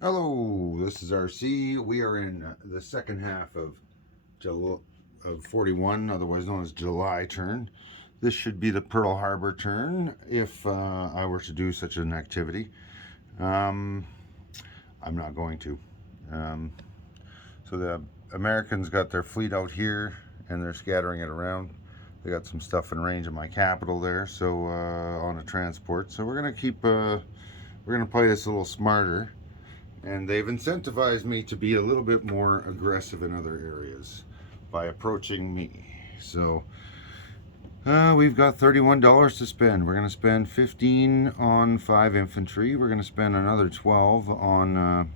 Hello, this is RC. We are in the second half of 41, otherwise known as July turn. This should be the Pearl Harbor turn if I were to do such an activity. Um, I'm not going to. Um, so the Americans got their fleet out here and they're scattering it around. They got some stuff in range of my capital there, so on a transport. So we're gonna play this a little smarter. And they've incentivized me to be a little bit more aggressive in other areas by approaching me. So we've got $31 to spend. We're going to spend 15 on 5 infantry. We're going to spend another 12 on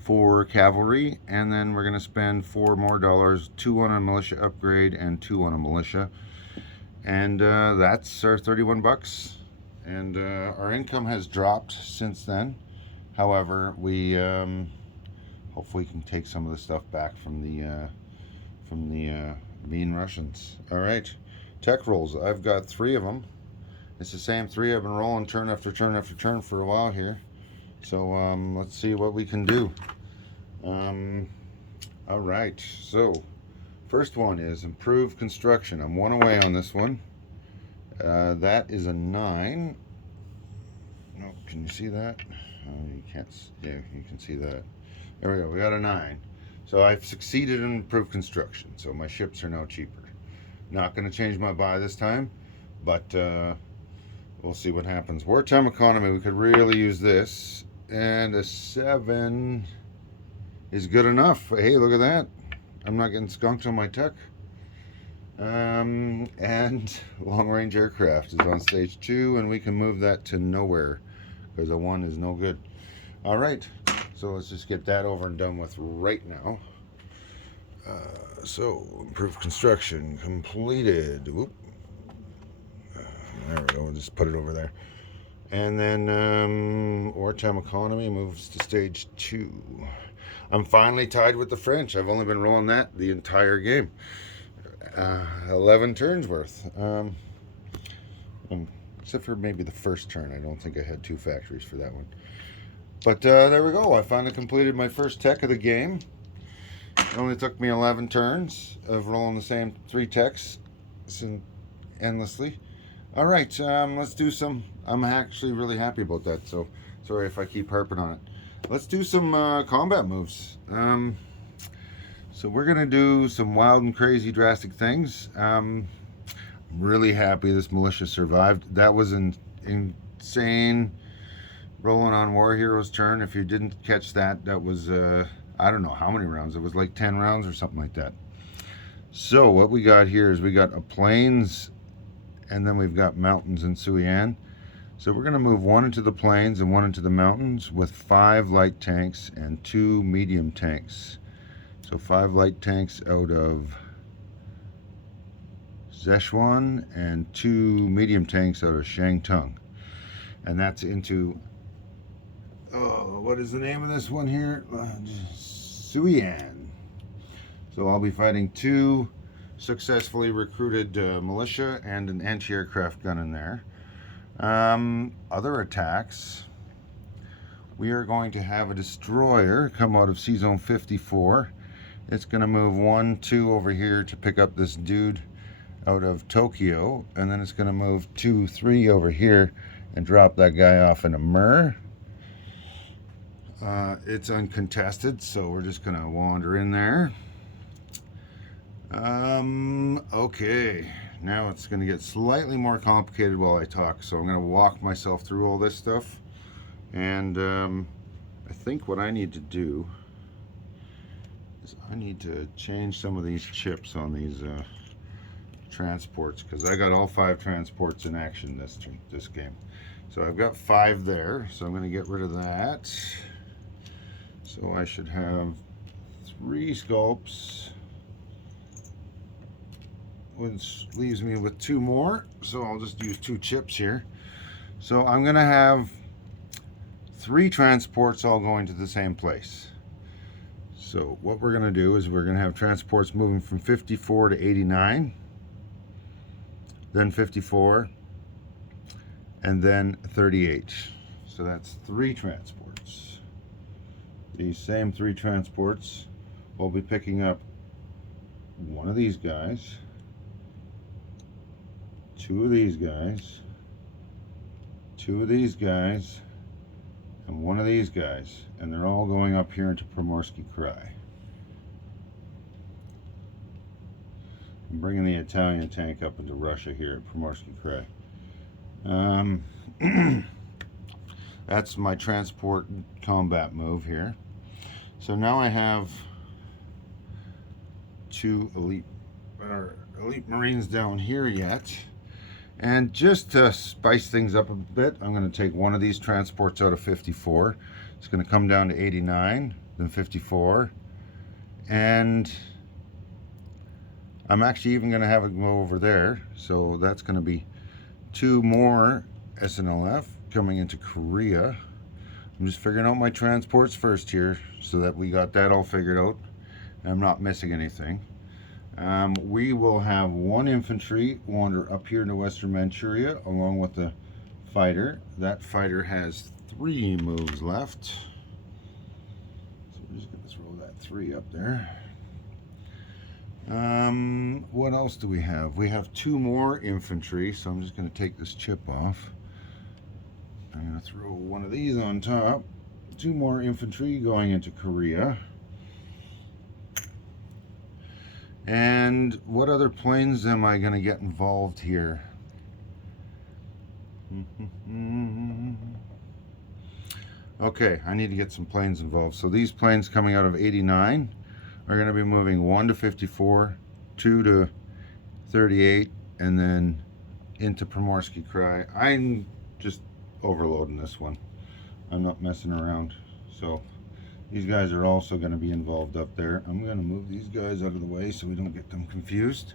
4 cavalry, and then we're going to spend 4 more dollars, 2 on a militia upgrade and 2 on a militia. And that's our 31 bucks. And our income has dropped since then. However, we hopefully can take some of the stuff back from the mean Russians. All right, tech rolls. I've got 3 of them. It's the same 3 I've been rolling turn after turn after turn for a while here. So let's see what we can do. All right. So first one is improved construction. I'm 1 away on this one. That is a 9. No, can you see that? You can't. Yeah, you can see that. There we go. We got a 9. So I've succeeded in improved construction. So my ships are now cheaper. Not going to change my buy this time, but we'll see what happens. Wartime economy. We could really use this, and a 7 is good enough. Hey, look at that. I'm not getting skunked on my tech. And long-range aircraft is on stage 2, and we can move that to nowhere because a 1 is no good. All right, so let's just get that over and done with right now. So improved construction completed. Whoop. There we go. We'll just put it over there. And then wartime economy moves to stage 2. I'm finally tied with the French. I've only been rolling that the entire game. 11 turns worth. Except for maybe the first turn. I don't think I had 2 factories for that one. But there we go. I finally completed my first tech of the game. It only took me 11 turns of rolling the same 3 techs endlessly. All right, let's do some. I'm actually really happy about that, so sorry if I keep harping on it. Let's do some combat moves. So we're going to do some wild and crazy drastic things. I'm really happy this militia survived. That was an insane rolling on War Hero's turn. If you didn't catch that, that was, I don't know how many rounds. It was like 10 rounds or something like that. So what we got here is we got a plains, and then we've got mountains in Suian. So we're going to move 1 into the plains and 1 into the mountains with 5 light tanks and 2 medium tanks. So 5 light tanks out of Szechuan and 2 medium tanks out of Shangtung. And that's into, what is the name of this one here? Suian. So I'll be fighting 2 successfully recruited militia and an anti-aircraft gun in there. Other attacks, we are going to have a destroyer come out of C-Zone 54. It's going to move 1, 2 over here to pick up this dude out of Tokyo, and then it's going to move 2, 3 over here and drop that guy off in a Mur. It's uncontested, so we're just going to wander in there. Okay, now it's going to get slightly more complicated while I talk, so I'm going to walk myself through all this stuff. And I think what I need to do is I need to change some of these chips on these transports, because I got all 5 transports in action this game. So I've got 5 there, so I'm going to get rid of that. So I should have 3 sculpts, which leaves me with 2 more. So I'll just use 2 chips here. So I'm going to have 3 transports all going to the same place. So what we're going to do is we're going to have transports moving from 54 to 89, then 54, and then 38. So that's 3 transports. these same 3 transports, we'll be picking up one of these guys, 2 of these guys, 2 of these guys, and 1 of these guys, and they're all going up here into Primorsky Krai. I'm bringing the Italian tank up into Russia here at Primorsky Krai. That's my transport combat move here. So now I have 2 elite Marines down here yet. And just to spice things up a bit, I'm going to take one of these transports out of 54. It's going to come down to 89, then 54. And I'm actually even going to have it go over there. So that's going to be 2 more SNLF coming into Korea. I'm just figuring out my transports first here so that we got that all figured out and I'm not missing anything. We will have 1 infantry wander up here into Western Manchuria along with the fighter. That fighter has 3 moves left. So we're just going to throw that 3 up there. What else do we have? We have 2 more infantry, so I'm just going to take this chip off. I'm going to throw one of these on top. 2 more infantry going into Korea. And what other planes am I going to get involved here? Okay, I need to get some planes involved. So these planes coming out of 89 are going to be moving 1 to 54, 2 to 38, and then into Primorsky Krai. I'm just overloading this one. I'm not messing around. So these guys are also going to be involved up there. I'm going to move these guys out of the way so we don't get them confused.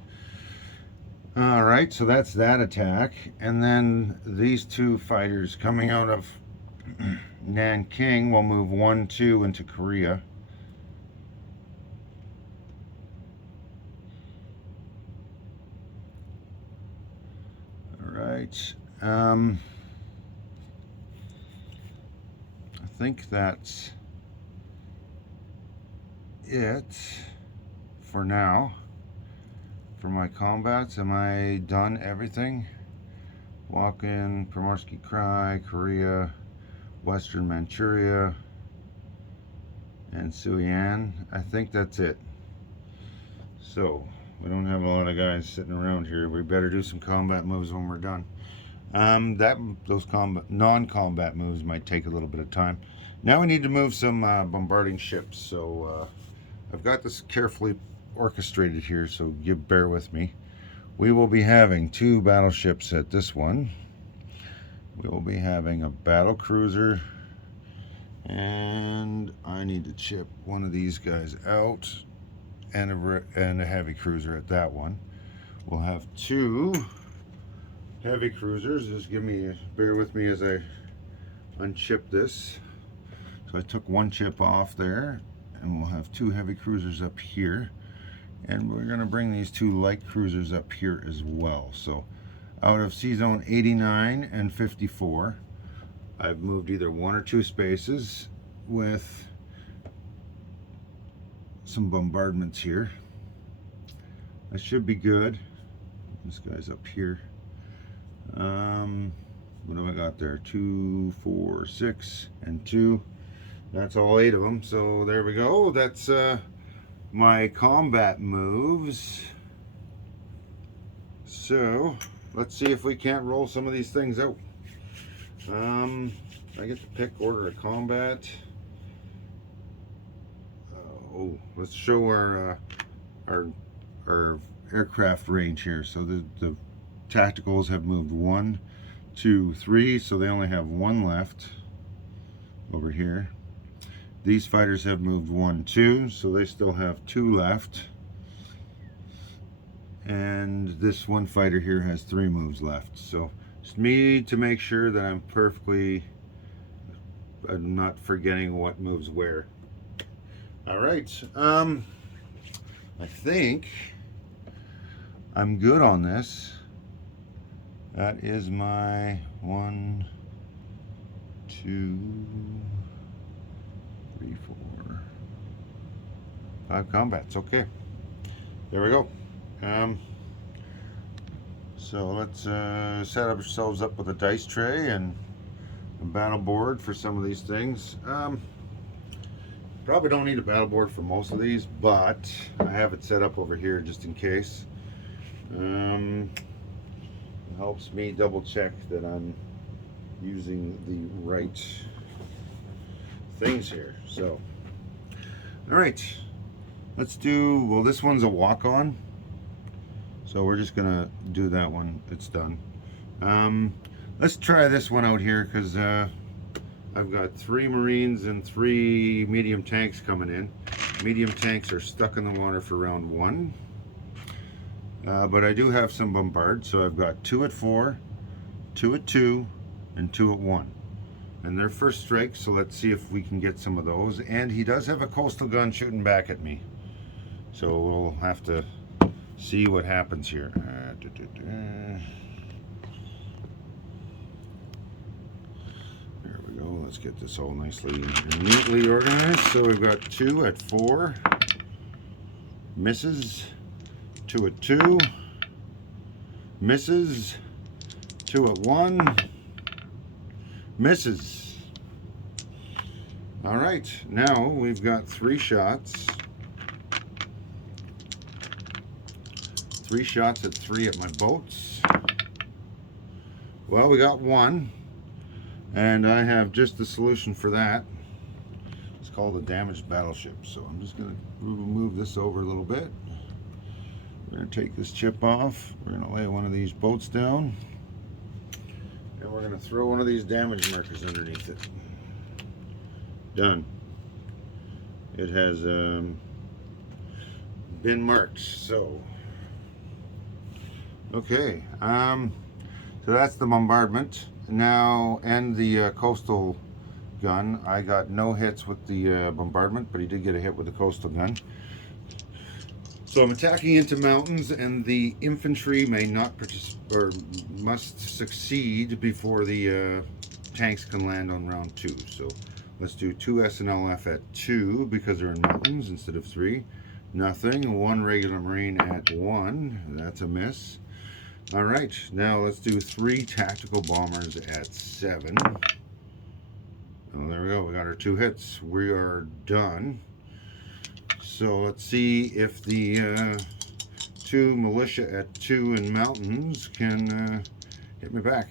Alright, so that's that attack. And then these 2 fighters coming out of Nanking will move 1, 2 into Korea. Alright. I think that's it for now for my combats. Am I done everything? Walk in Primorsky Krai, Korea, Western Manchuria, and Suian. I think that's it. So we don't have a lot of guys sitting around here. We better do some combat moves when we're done. Those non-combat moves might take a little bit of time. Now we need to move some bombarding ships. So I've got this carefully orchestrated here, so bear with me. We will be having 2 battleships at this one. We will be having a battle cruiser, and I need to chip one of these guys out, and a heavy cruiser at that one. We'll have 2 heavy cruisers. Just bear with me as I unchip this. So I took 1 chip off there, and we'll have 2 heavy cruisers up here, and we're going to bring these 2 light cruisers up here as well. So out of C zone 89 and 54, I've moved either 1 or 2 spaces with some bombardments here. That should be good. This guy's up here. What have I got there? 2, 4, 6, and 2. That's all 8 of them. So there we go. That's my combat moves. So let's see if we can't roll some of these things out. I get to pick order of combat. Let's show our aircraft range here. So the tacticals have moved 1, 2, 3, so they only have 1 left over here. These fighters have moved 1, 2, so they still have 2 left. And this one fighter here has 3 moves left. So just me to make sure that I'm not forgetting what moves where. All right, I think I'm good on this. That is my 1, 2, 3, 4, 5 combats. Okay, there we go. So let's set ourselves up with a dice tray and a battle board for some of these things. Probably don't need a battle board for most of these, but I have it set up over here just in case. It helps me double check that I'm using the right things here. So, all right, let's do, well, this one's a walk-on, so we're just gonna do that one. It's done. Let's try this one out here because I've got 3 Marines and 3 medium tanks coming in. Medium tanks are stuck in the water for round 1. But I do have some bombard, so I've got 2 at 4, 2 at 2, and 2 at 1. And they're first strike, so let's see if we can get some of those. And he does have a coastal gun shooting back at me. So we'll have to see what happens here. There we go. Let's get this all nicely and neatly organized. So we've got 2 at 4. Misses. 2 at 2. Misses. 2 at 1. Misses. All right, now we've got 3 shots. 3 shots at 3 at my boats. Well, we got 1, and I have just the solution for that. It's called a damaged battleship. So I'm just going to move this over a little bit. We're going to take this chip off. We're going to lay one of these boats down. And we're going to throw one of these damage markers underneath it. Done. It has been marked. So, okay. So that's the bombardment. Now, and the coastal gun. I got no hits with the bombardment, but he did get a hit with the coastal gun. So I'm attacking into mountains, and the infantry may not participate or must succeed before the tanks can land on round 2. So let's do 2 SNLF at 2 because they're in mountains instead of 3. Nothing. 1 regular Marine at 1. That's a miss. All right, now let's do 3 tactical bombers at 7. Oh, there we go. We got our 2 hits. We are done. So let's see if the 2 militia at 2 in mountains can hit me back.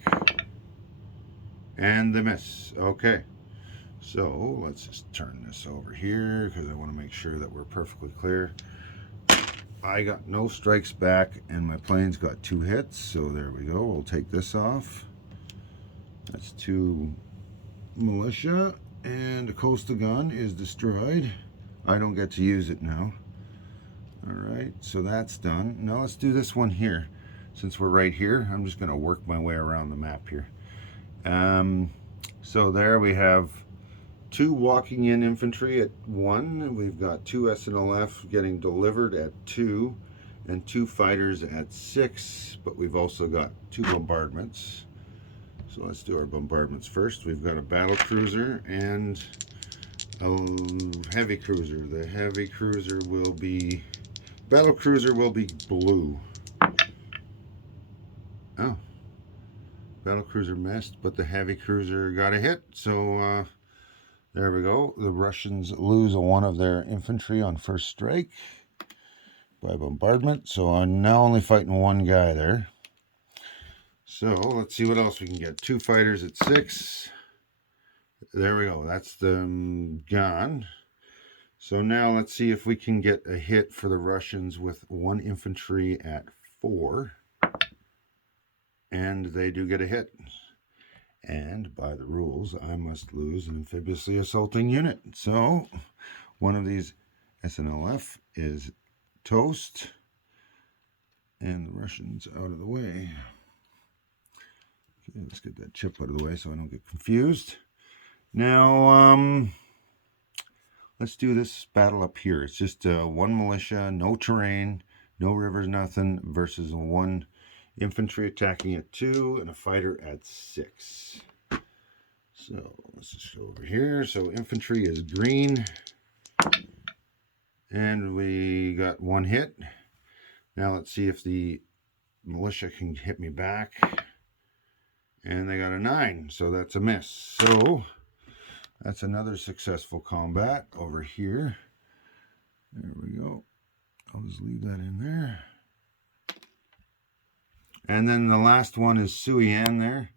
And they miss. Okay. So let's just turn this over here because I want to make sure that we're perfectly clear. I got no strikes back and my plane's got 2 hits. So there we go. We'll take this off. That's 2 militia, and the coastal gun is destroyed. I don't get to use it now. All right, so that's done. Now let's do this one here. Since we're right here, I'm just going to work my way around the map here. So there we have 2 walking in infantry at 1. We've got 2 SNLF getting delivered at 2, and 2 fighters at 6. But we've also got 2 bombardments. So let's do our bombardments first. We've got a battle cruiser and a heavy cruiser. The heavy cruiser will be, battle cruiser will be blue. Oh, battle cruiser missed, but the heavy cruiser got a hit. So there we go. The Russians lose 1 of their infantry on first strike by bombardment. So I'm now only fighting 1 guy there. So let's see what else we can get. 2 fighters at 6. There we go. That's the gone. So now let's see if we can get a hit for the Russians with 1 infantry at 4. And they do get a hit. And by the rules, I must lose an amphibiously assaulting unit. So one of these SNLF is toast. And the Russians out of the way. Okay, let's get that chip out of the way so I don't get confused. Now, let's do this battle up here. It's just 1 militia, no terrain, no rivers, nothing, versus 1 infantry attacking at 2 and a fighter at 6. So let's just go over here. So infantry is green. And we got one hit. Now let's see if the militia can hit me back. And they got a 9, so that's a miss. So that's another successful combat over here. There we go. I'll just leave that in there. And then the last one is Suian there.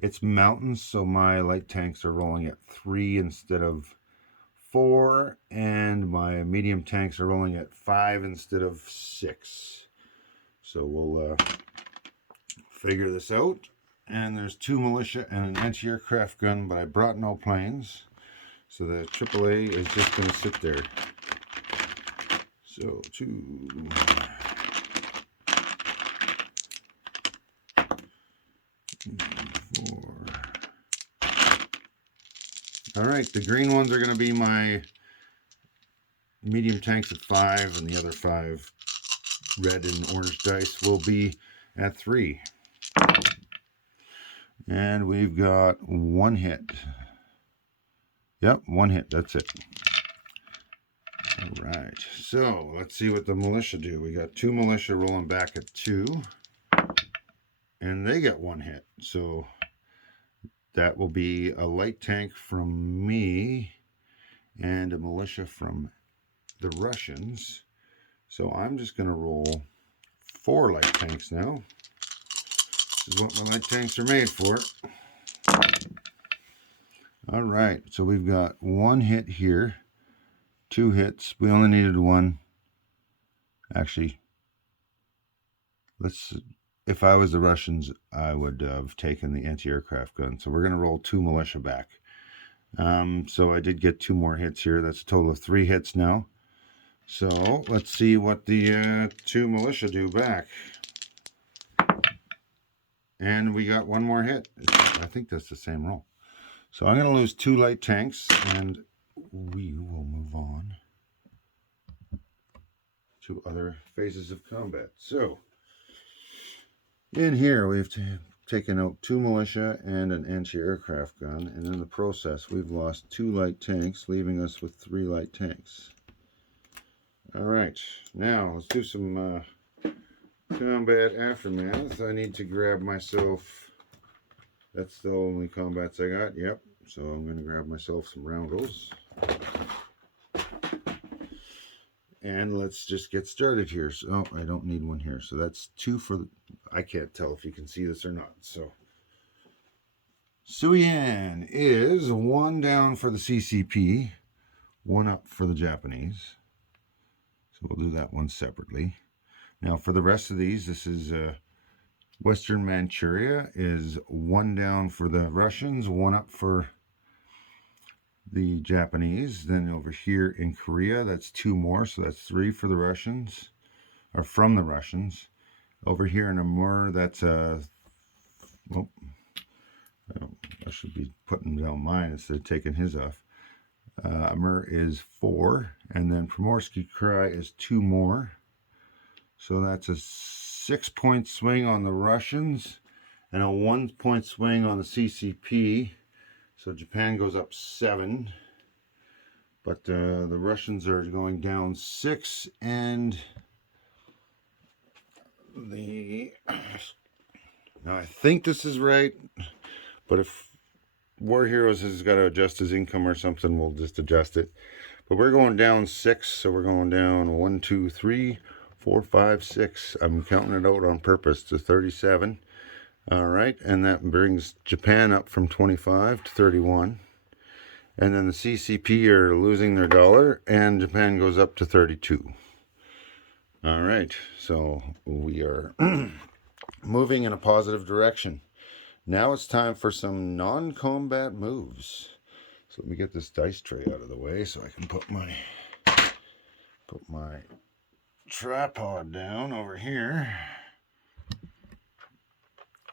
It's mountains, so my light tanks are rolling at 3 instead of 4, and my medium tanks are rolling at 5 instead of 6. So we'll figure this out. And there's 2 militia and an anti-aircraft gun, but I brought no planes. So the AAA is just going to sit there. So 2... All right, the green ones are going to be my medium tanks at 5, and the other 5 red and orange dice will be at 3. And we've got 1 hit. Yep, 1 hit, that's it. All right, so let's see what the militia do. We got 2 militia rolling back at 2, and they get 1 hit. So that will be a light tank from me and a militia from the Russians. So I'm just going to roll 4 light tanks now. This is what my light tanks are made for. All right, so we've got 1 hit here, 2 hits. We only needed 1. Actually, if I was the Russians, I would have taken the anti-aircraft gun. So we're going to roll 2 militia back. So I did get 2 more hits here. That's a total of 3 hits now. So let's see what the 2 militia do back. And we got 1 more hit. I think that's the same roll. So I'm going to lose 2 light tanks, and we will move on to other phases of combat. So in here we've taken out 2 militia and an anti-aircraft gun, and in the process we've lost 2 light tanks, leaving us with 3 light tanks. All right, now let's do some combat aftermath. I need to grab myself, that's the only combats I got, yep. So I'm going to grab myself some roundels. And let's just get started here. So I don't need one here. So that's 2 for the, I can't tell if you can see this or not. So Suian is 1 down for the CCP, 1 up for the Japanese. So we'll do that one separately. Now for the rest of these, this is Western Manchuria is 1 down for the Russians, 1 up for the Japanese. Then over here in Korea, that's 2 more, so that's 3 for the Russians, or from the Russians. Over here in Amur, that's I should be putting down mine instead of taking his off. Amur is 4, and then Primorsky Krai is 2 more. So that's a 6-point swing on the Russians and a 1-point swing on the CCP. So Japan goes up 7, but the Russians are going down 6, and now I think this is right, but if War Heroes has got to adjust his income or something, we'll just adjust it. But we're going down 6, so we're going down 1, 2, 3, 4, 5, 6. I'm counting it out on purpose to 37. All right, and that brings Japan up from 25 to 31. And then the CCP are losing their dollar, and Japan goes up to 32. All right, so we are moving in a positive direction. Now it's time for some non-combat moves. So let me get this dice tray out of the way so I can put my tripod down over here.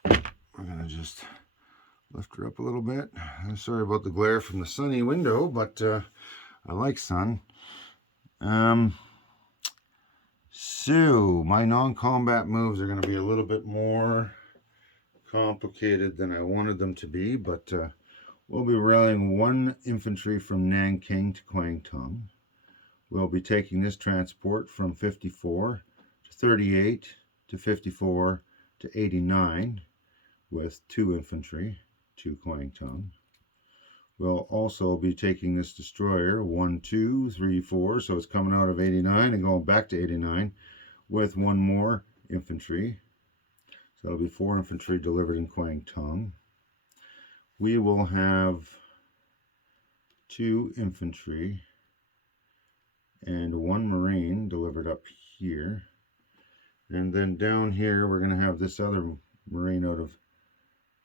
I'm going to just lift her up a little bit. I'm sorry about the glare from the sunny window, but I like sun. So my non-combat moves are going to be a little bit more complicated than I wanted them to be, but We'll be rallying 1 infantry from Nanking to Kwangtung. We'll be taking this transport from 54 to 38 to 54 to 89 with 2 infantry to Kwangtung. We'll also be taking this destroyer 1, 2, 3, 4, so it's coming out of 89 and going back to 89 with 1 more infantry. So that'll be 4 infantry delivered in Kwangtung. We will have 2 infantry and 1 marine delivered up here. And then down here we're going to have this other marine out of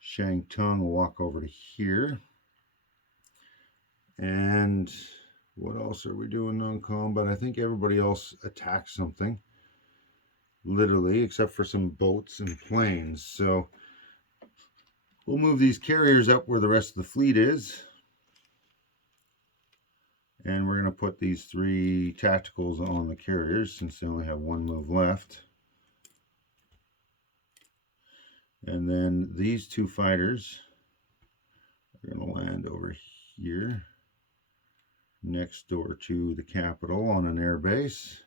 Shangtung walk over to here. And what else are we doing non-combat? I think everybody else attacked something, literally, except for some boats and planes. So we'll move these carriers up where the rest of the fleet is. And we're going to put these 3 tacticals on the carriers since they only have 1 move left. And then these 2 fighters are going to land over here next door to the capital on an air base.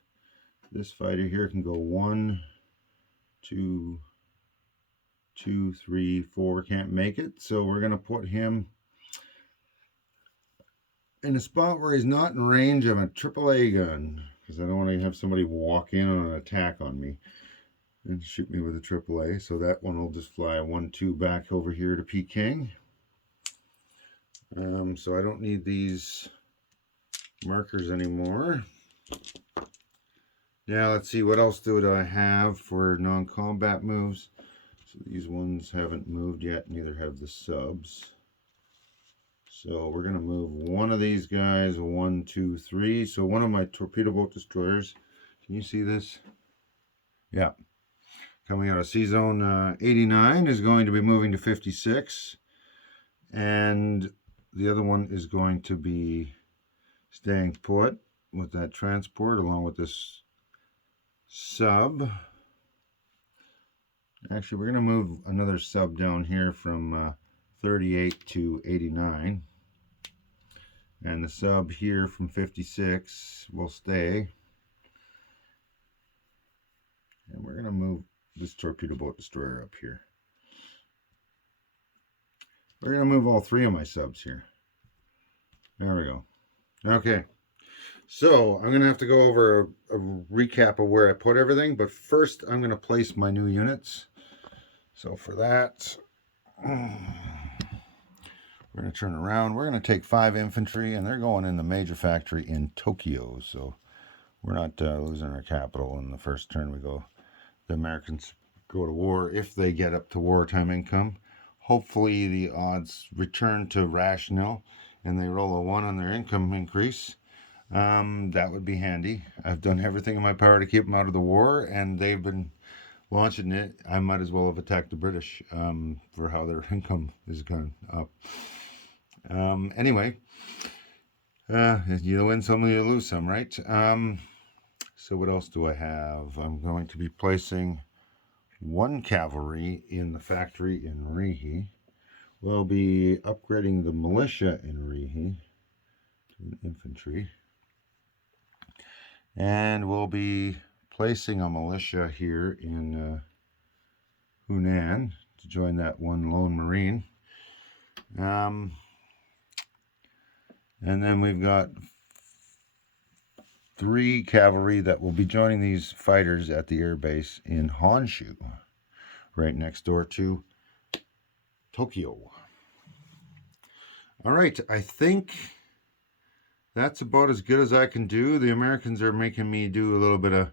This fighter here can go 1, 2, 2, 3, 4, can't make it. So we're going to put him in a spot where he's not in range of a AAA gun, because I don't want to have somebody walk in on an attack on me and shoot me with a AAA. So that one will just fly 1, 2 back over here to Peking. So I don't need these markers anymore. Now let's see, what else do I have for non-combat moves? So these ones haven't moved yet, neither have the subs. So we're going to move one of these guys, 1, 2, 3. So one of my torpedo boat destroyers, can you see this? Yeah. Coming out of Sea Zone 89 is going to be moving to 56. And the other one is going to be staying put with that transport along with this sub. Actually, we're going to move another sub down here from 38 to 89. And the sub here from 56 will stay. And we're going to move this torpedo boat destroyer up here. We're going to move all 3 of my subs here. There we go. Okay. So I'm going to have to go over a recap of where I put everything. But first, I'm going to place my new units. So for that, we're going to turn around. We're going to take 5 infantry, and they're going in the major factory in Tokyo. So we're not losing our capital in the first turn we go. The Americans go to war if they get up to wartime income. Hopefully the odds return to rational and they roll a 1 on their income increase. That would be handy. I've done everything in my power to keep them out of the war, and they've been launching it. I might as well have attacked the British for how their income is going up. Anyway, you win some, you lose some, right? So what else do I have? I'm going to be placing 1 cavalry in the factory in Rihe. We'll be upgrading the militia in Rihe to infantry. And we'll be placing a militia here in Hunan to join that 1 lone marine. And then we've got 3 cavalry that will be joining these fighters at the air base in Honshu, right next door to Tokyo. All right, I think that's about as good as I can do. The Americans are making me do a little bit of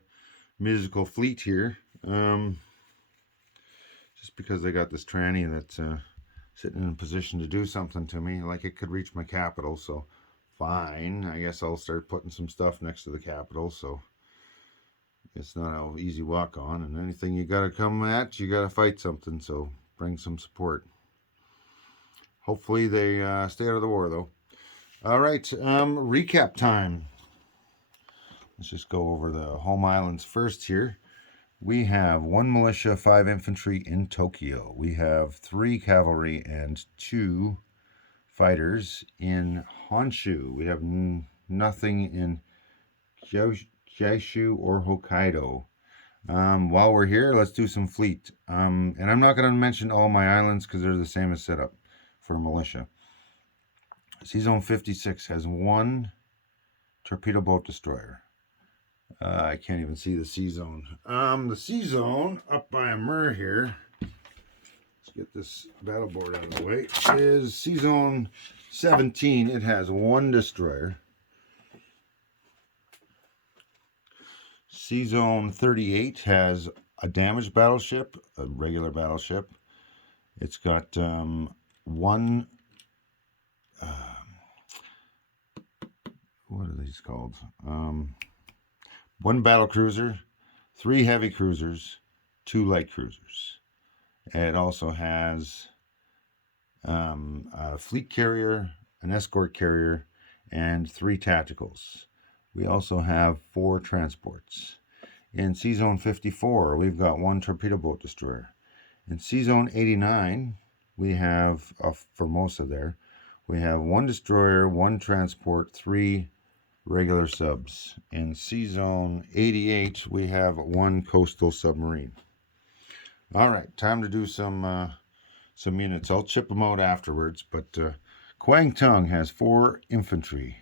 musical fleet here, just because they got this tranny that's sitting in a position to do something to me, like it could reach my capital. So fine, I guess I'll start putting some stuff next to the capital, so it's not an easy walk on. And anything you gotta come at, you gotta fight something, so bring some support. Hopefully they stay out of the war, though. All right, recap time. Let's just go over the home islands first here. We have 1 militia, 5 infantry in Tokyo. We have 3 cavalry and 2 fighters in Honshu. We have nothing in Kyushu or Hokkaido. While we're here, let's do some fleet. And I'm not going to mention all my islands because they're the same as setup for militia. C-Zone 56 has one torpedo boat destroyer. I can't even see the C-Zone. The C-Zone up by Amur here, let's get this battle board out of the way, is C-Zone 17. It has one destroyer. C-Zone 38 has a damaged battleship, a regular battleship. It's got one, what are these called? One battle cruiser, 3 heavy cruisers, 2 light cruisers. It also has a fleet carrier, an escort carrier, and 3 tacticals. We also have 4 transports. In C-Zone 54, we've got 1 torpedo boat destroyer. In C-Zone 89, we have, for most of there, we have 1 destroyer, 1 transport, 3 regular subs. In C-Zone 88, we have 1 coastal submarine. All right, time to do some units. I'll chip them out afterwards, but Kwangtung has 4 infantry.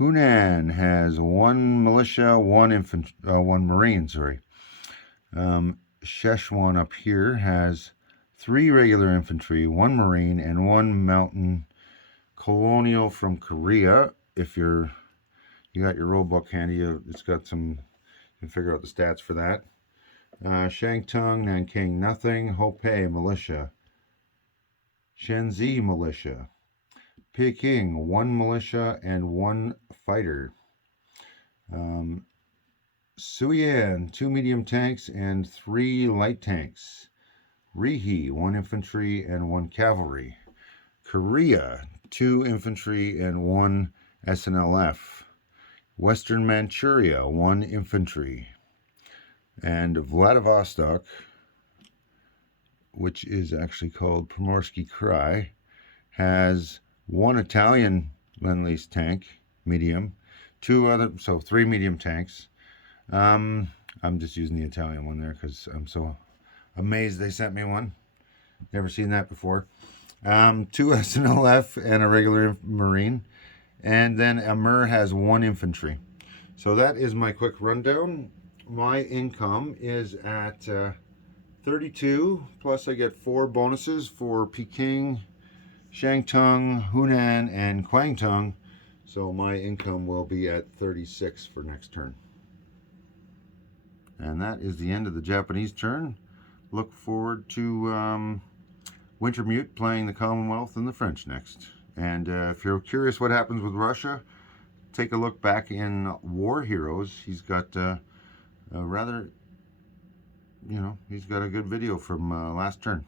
Hunan has 1 militia, 1 marine, sorry. Szechuan up here has 3 regular infantry, 1 marine, and 1 mountain colonial from Korea. If you got your rule book handy, it's got some, you can figure out the stats for that. Shantung, Nanking, nothing. Hopei, militia. Shenzi, militia. Peking, 1 militia and 1 fighter. Suian, 2 medium tanks and 3 light tanks. Rihe, 1 infantry and 1 cavalry. Korea, 2 infantry and 1 SNLF. Western Manchuria, 1 infantry. And Vladivostok, which is actually called Primorsky Krai, has 1 Italian Lend-Lease tank, medium, 2 other, so 3 medium tanks. I'm just using the Italian one there because I'm so amazed they sent me one. Never seen that before. 2 SNLF and a regular Marine. And then Amur has 1 infantry. So that is my quick rundown. My income is at 32, plus I get 4 bonuses for Peking, Shantung, Hunan, and Kwangtung. So my income will be at 36 for next turn. And that is the end of the Japanese turn. Look forward to Wintermute playing the Commonwealth and the French next. And if you're curious what happens with Russia, take a look back in War Heroes. He's got a rather, he's got a good video from last turn.